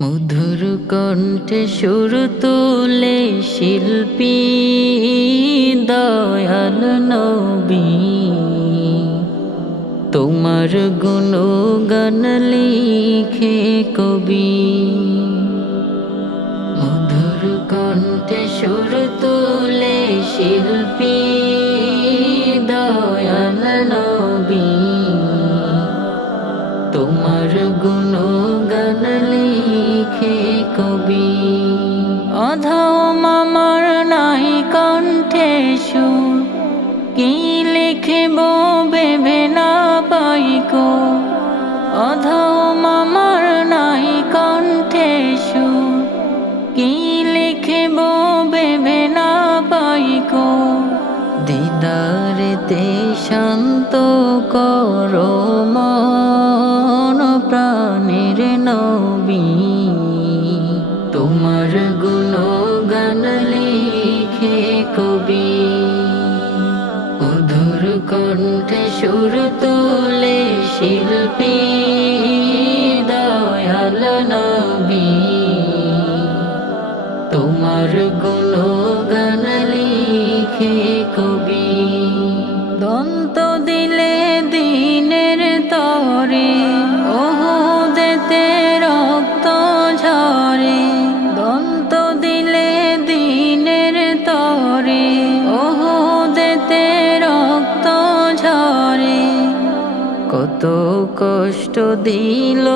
মধুর কণ্ঠে সুর তুলে শিল্পী দয়াল নবী, তোমার গুণগান লিখে কবি। মধুর কণ্ঠে সুর তুলে শিল্পী দয়াল নবী, তোমার গুণগান লিখে কবি। অধম আমার নাই কণ্ঠে সুর, কি লিখব ভেবে না পাই কো। অধম আমার নাই কণ্ঠে সুর, কি লিখব ভেবে না পাই কো। দিদারেতে শান্ত করো মন প্রাণের নবী, তোমার গুণগান লিখে কবি। মধুর কণ্ঠে সুর তুলে শিল্পী দয়াল নবী, তোমার গুণগান লিখে কবি। দন্ত দিলে দিনের তরে, ওহুদেতে রক্ত ঝরে। দন্ত দিলে দিনের তরে, ওহুদেতে রক্ত ঝরে। কত কষ্ট দিল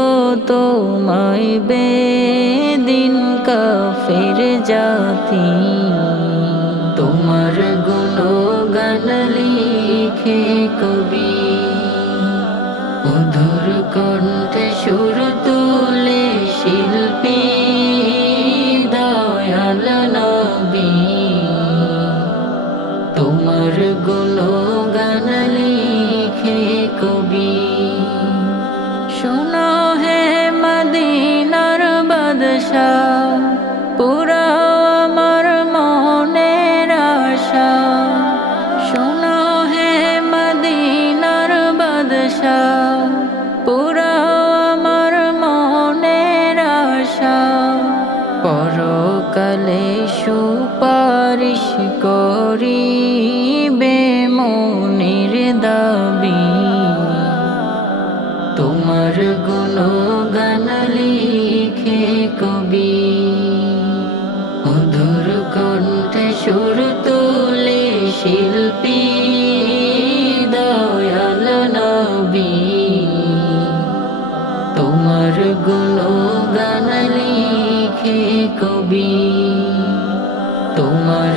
তোমায় বেদিন কাফের জাতি, তোমার গুণগান লিখে কবি। মধুর কণ্ঠে সুর তুলে শিল্পী দয়াল নবী, তোমার গুণগান লিখে কবি। শোনো হে মদিনার বাদশাহ, পুরাও আমার মনের আশা। শোনো হে মদিনার বাদশাহ, পুরাও আমার মনের আশা। পরকালে সুপারিশ করিবে মনের দাবি, তোমার গুণগান লিখে কবি। মধুর কণ্ঠে সুর তুলে শিল্পী দয়াল নবী, তোমার গুণগান লিখে কবি। তোমার